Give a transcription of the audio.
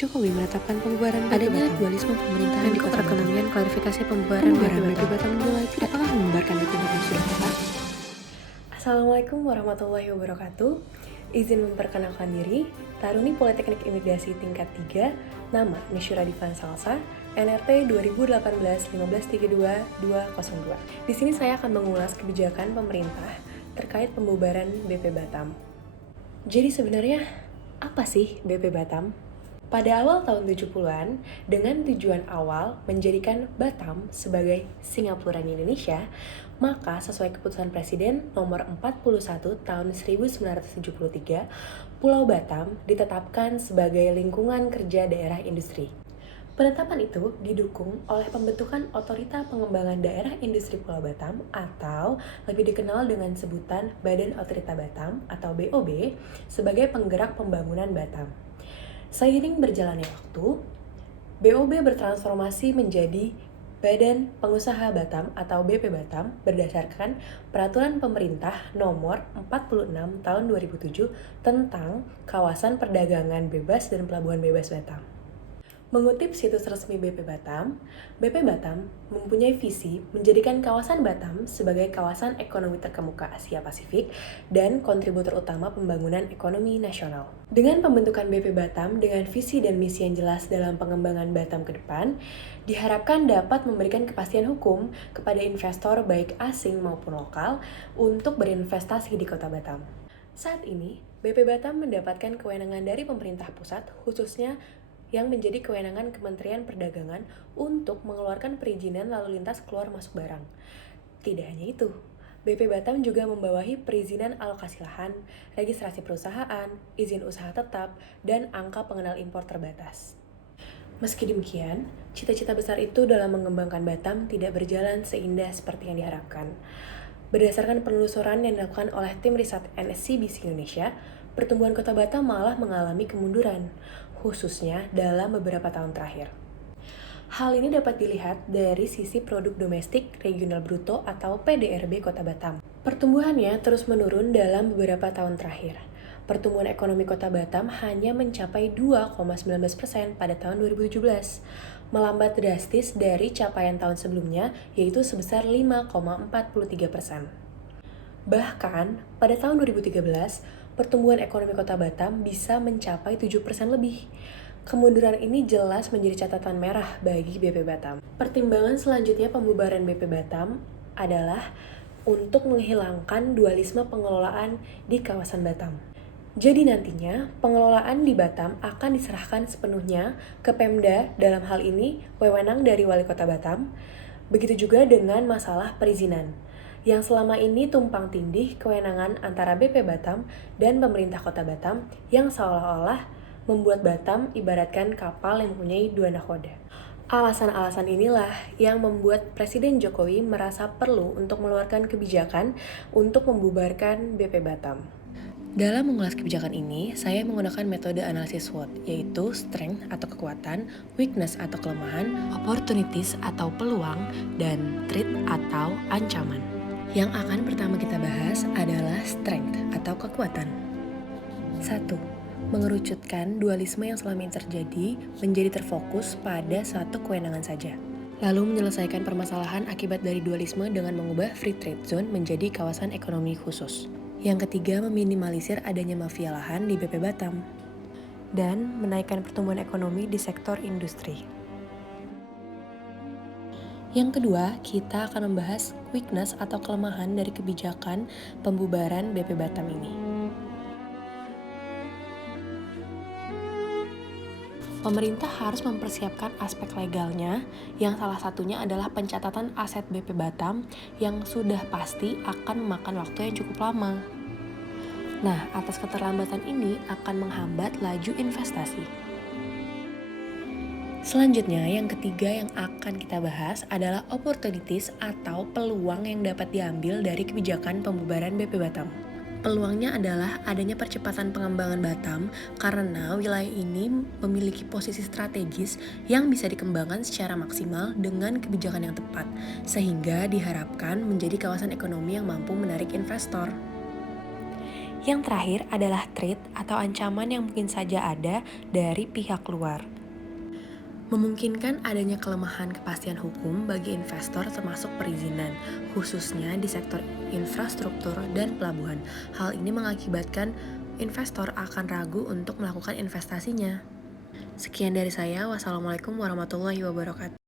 Jokowi menetapkan pembubaran Adanya BPBATAM. dualisme pemerintahan Menko di perekonomian klarifikasi pembubaran Pembubaran BPBATAM. BPBATAM dinilai tidak telah membubarkan BPBATAM sudah tepat. Assalamualaikum warahmatullahi wabarakatuh. Izin memperkenalkan diri, Taruni Politeknik Imigrasi tingkat 3, nama Nishura Divan Salsa, NRT 2018-1532-202. Di sini saya akan mengulas kebijakan pemerintah terkait pembubaran BP Batam. Jadi sebenarnya apa sih BP Batam? Pada awal tahun 70-an, dengan tujuan awal menjadikan Batam sebagai Singapura Indonesia, maka sesuai keputusan Presiden nomor 41 tahun 1973, Pulau Batam ditetapkan sebagai lingkungan kerja daerah industri. Penetapan itu didukung oleh pembentukan Otorita Pengembangan Daerah Industri Pulau Batam atau lebih dikenal dengan sebutan Badan Otorita Batam atau BOB sebagai penggerak pembangunan Batam. Seiring berjalannya waktu, BOB bertransformasi menjadi Badan Pengusaha Batam atau BP Batam berdasarkan Peraturan Pemerintah Nomor 46 Tahun 2007 tentang Kawasan Perdagangan Bebas dan Pelabuhan Bebas Batam. Mengutip situs resmi BP Batam mempunyai visi menjadikan kawasan Batam sebagai kawasan ekonomi terkemuka Asia Pasifik dan kontributor utama pembangunan ekonomi nasional. Dengan pembentukan BP Batam dengan visi dan misi yang jelas dalam pengembangan Batam ke depan, diharapkan dapat memberikan kepastian hukum kepada investor baik asing maupun lokal untuk berinvestasi di kota Batam. Saat ini, BP Batam mendapatkan kewenangan dari pemerintah pusat, khususnya yang menjadi kewenangan Kementerian Perdagangan untuk mengeluarkan perizinan lalu lintas keluar masuk barang. Tidak hanya itu, BP Batam juga membawahi perizinan alokasi lahan, registrasi perusahaan, izin usaha tetap, dan angka pengenal impor terbatas. Meski demikian, cita-cita besar itu dalam mengembangkan Batam tidak berjalan seindah seperti yang diharapkan. Berdasarkan penelusuran yang dilakukan oleh tim riset NSCBC Indonesia, pertumbuhan kota Batam malah mengalami kemunduran, khususnya dalam beberapa tahun terakhir. Hal ini dapat dilihat dari sisi produk domestik regional bruto atau PDRB Kota Batam. Pertumbuhannya terus menurun dalam beberapa tahun terakhir. Pertumbuhan ekonomi Kota Batam hanya mencapai 2,19% pada tahun 2017, melambat drastis dari capaian tahun sebelumnya yaitu sebesar 5,43%. Bahkan, pada tahun 2013, pertumbuhan ekonomi Kota Batam bisa mencapai 7% lebih. Kemunduran ini jelas menjadi catatan merah bagi BP Batam. Pertimbangan selanjutnya pembubaran BP Batam adalah untuk menghilangkan dualisme pengelolaan di kawasan Batam. Jadi nantinya, pengelolaan di Batam akan diserahkan sepenuhnya ke Pemda, dalam hal ini wewenang dari Wali Kota Batam. Begitu juga dengan masalah perizinan, yang selama ini tumpang tindih kewenangan antara BP Batam dan pemerintah kota Batam yang seolah-olah membuat Batam ibaratkan kapal yang mempunyai dua nahkoda. Alasan-alasan inilah yang membuat Presiden Jokowi merasa perlu untuk mengeluarkan kebijakan untuk membubarkan BP Batam. Dalam mengulas kebijakan ini, saya menggunakan metode analisis SWOT, yaitu strength atau kekuatan, weakness atau kelemahan, opportunities atau peluang, dan threat atau ancaman. Yang akan pertama kita bahas adalah strength atau kekuatan. 1. Mengerucutkan dualisme yang selama ini terjadi menjadi terfokus pada suatu kewenangan saja. Lalu menyelesaikan permasalahan akibat dari dualisme dengan mengubah free trade zone menjadi kawasan ekonomi khusus. Yang ketiga, meminimalisir adanya mafia lahan di BP Batam. Dan menaikkan pertumbuhan ekonomi di sektor industri. Yang kedua, kita akan membahas weakness atau kelemahan dari kebijakan pembubaran BP Batam ini. Pemerintah harus mempersiapkan aspek legalnya, yang salah satunya adalah pencatatan aset BP Batam yang sudah pasti akan memakan waktu yang cukup lama. Nah, atas keterlambatan ini akan menghambat laju investasi. Selanjutnya, yang ketiga yang akan kita bahas adalah opportunities atau peluang yang dapat diambil dari kebijakan pembubaran BP Batam. Peluangnya adalah adanya percepatan pengembangan Batam karena wilayah ini memiliki posisi strategis yang bisa dikembangkan secara maksimal dengan kebijakan yang tepat, sehingga diharapkan menjadi kawasan ekonomi yang mampu menarik investor. Yang terakhir adalah threat atau ancaman yang mungkin saja ada dari pihak luar. Memungkinkan adanya kelemahan kepastian hukum bagi investor termasuk perizinan, khususnya di sektor infrastruktur dan pelabuhan. Hal ini mengakibatkan investor akan ragu untuk melakukan investasinya. Sekian dari saya. Wassalamualaikum warahmatullahi wabarakatuh.